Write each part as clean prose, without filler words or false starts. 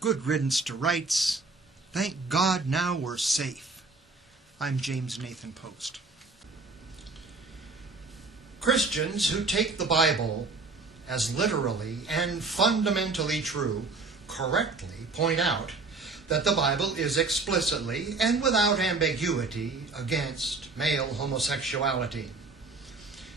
Good riddance to rights. Thank God now we're safe. I'm James Nathan Post. Christians who take the Bible as literally and fundamentally true correctly point out that the Bible is explicitly and without ambiguity against male homosexuality.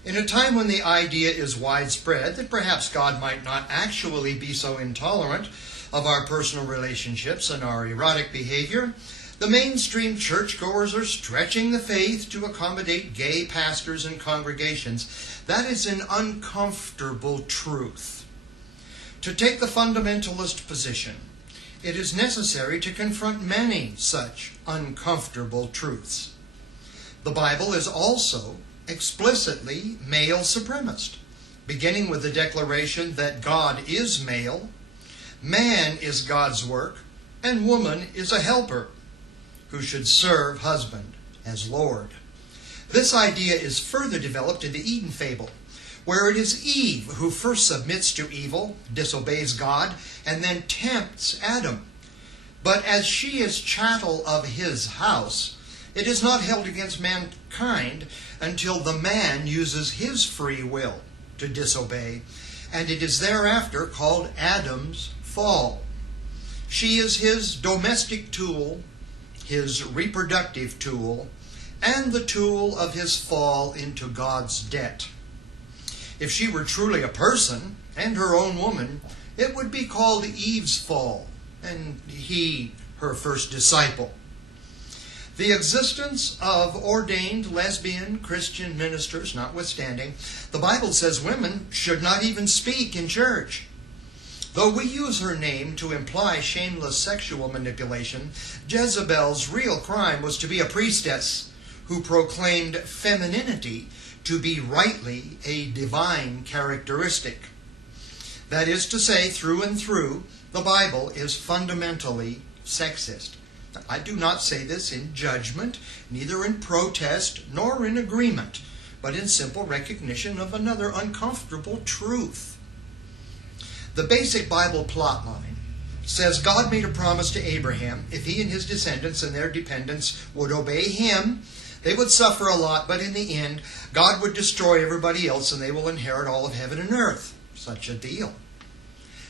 In a time when the idea is widespread that perhaps God might not actually be so intolerant of our personal relationships and our erotic behavior, the mainstream churchgoers are stretching the faith to accommodate gay pastors and congregations. That is an uncomfortable truth. To take the fundamentalist position, it is necessary to confront many such uncomfortable truths. The Bible is also explicitly male supremacist, beginning with the declaration that God is male, man is God's work, and woman is a helper who should serve husband as Lord. This idea is further developed in the Eden fable, where it is Eve who first submits to evil, disobeys God, and then tempts Adam. But as she is chattel of his house, it is not held against mankind until the man uses his free will to disobey, and it is thereafter called Adam's fall. She is his domestic tool, his reproductive tool, and the tool of his fall into God's debt. If she were truly a person and her own woman, it would be called Eve's fall, and he her first disciple. The existence of ordained lesbian Christian ministers notwithstanding, the Bible says women should not even speak in church. Though we use her name to imply shameless sexual manipulation, Jezebel's real crime was to be a priestess who proclaimed femininity to be rightly a divine characteristic. That is to say, through and through, the Bible is fundamentally sexist. I do not say this in judgment, neither in protest nor in agreement, but in simple recognition of another uncomfortable truth. The basic Bible plotline says God made a promise to Abraham. If he and his descendants and their dependents would obey him, they would suffer a lot, but in the end, God would destroy everybody else and they will inherit all of heaven and earth. Such a deal.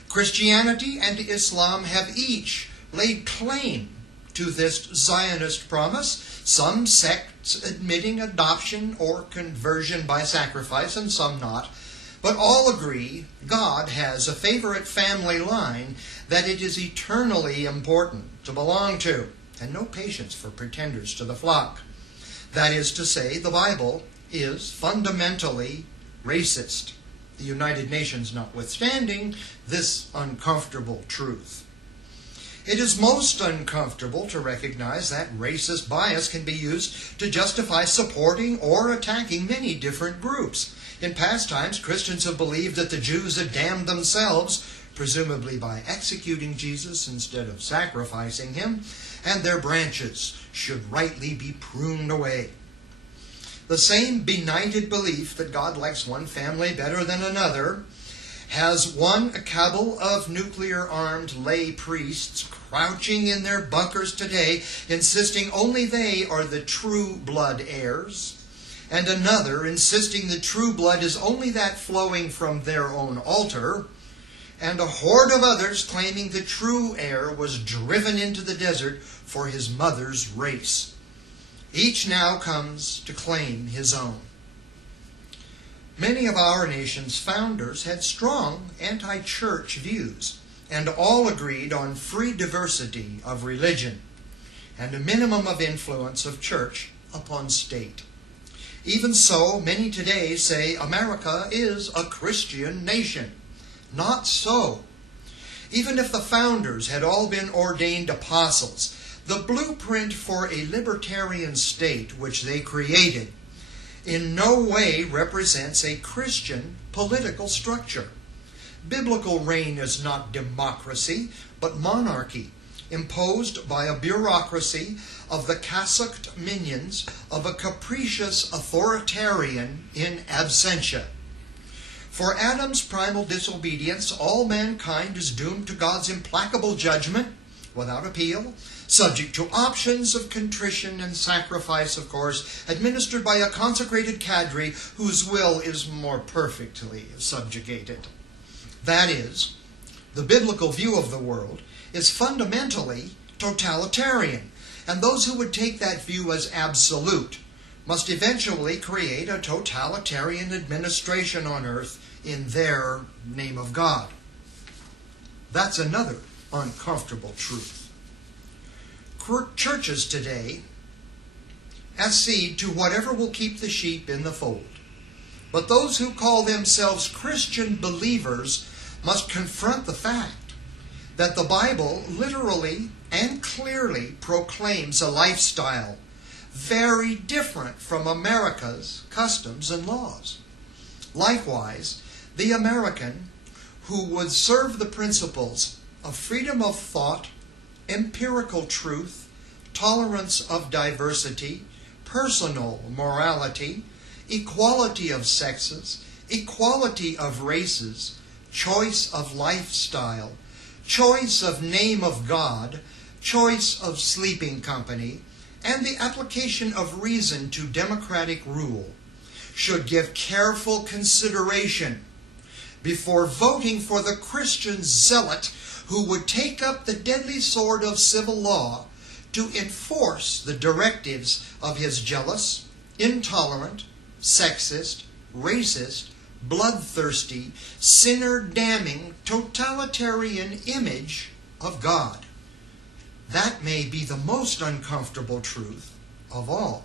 Christianity and Islam have each laid claim to this Zionist promise, some sects admitting adoption or conversion by sacrifice and some not, but all agree God has a favorite family line that it is eternally important to belong to, and no patience for pretenders to the flock. That is to say, the Bible is fundamentally racist, the United Nations notwithstanding this uncomfortable truth. It is most uncomfortable to recognize that racist bias can be used to justify supporting or attacking many different groups. In past times, Christians have believed that the Jews had damned themselves, presumably by executing Jesus instead of sacrificing him, and their branches should rightly be pruned away. The same benighted belief that God likes one family better than another has won a cabal of nuclear-armed lay priests crouching in their bunkers today, insisting only they are the true blood heirs, and another insisting the true blood is only that flowing from their own altar, and a horde of others claiming the true heir was driven into the desert for his mother's race. Each now comes to claim his own. Many of our nation's founders had strong anti-church views, and all agreed on free diversity of religion and a minimum of influence of church upon state. Even so, many today say America is a Christian nation. Not so. Even if the founders had all been ordained apostles, the blueprint for a libertarian state which they created in no way represents a Christian political structure. Biblical reign is not democracy, but monarchy, imposed by a bureaucracy of the cassocked minions of a capricious authoritarian in absentia. For Adam's primal disobedience, all mankind is doomed to God's implacable judgment without appeal, subject to options of contrition and sacrifice, of course, administered by a consecrated cadre whose will is more perfectly subjugated. That is, the biblical view of the world is fundamentally totalitarian, and those who would take that view as absolute must eventually create a totalitarian administration on earth in their name of God. That's another uncomfortable truth. Churches today accede to whatever will keep the sheep in the fold. But those who call themselves Christian believers must confront the fact that the Bible literally and clearly proclaims a lifestyle very different from America's customs and laws. Likewise, the American who would serve the principles of freedom of thought, empirical truth, tolerance of diversity, personal morality, equality of sexes, equality of races, choice of lifestyle, choice of name of God, choice of sleeping company, and the application of reason to democratic rule should give careful consideration before voting for the Christian zealot who would take up the deadly sword of civil law to enforce the directives of his jealous, intolerant, sexist, racist, bloodthirsty, sinner-damning, totalitarian image of God. That may be the most uncomfortable truth of all.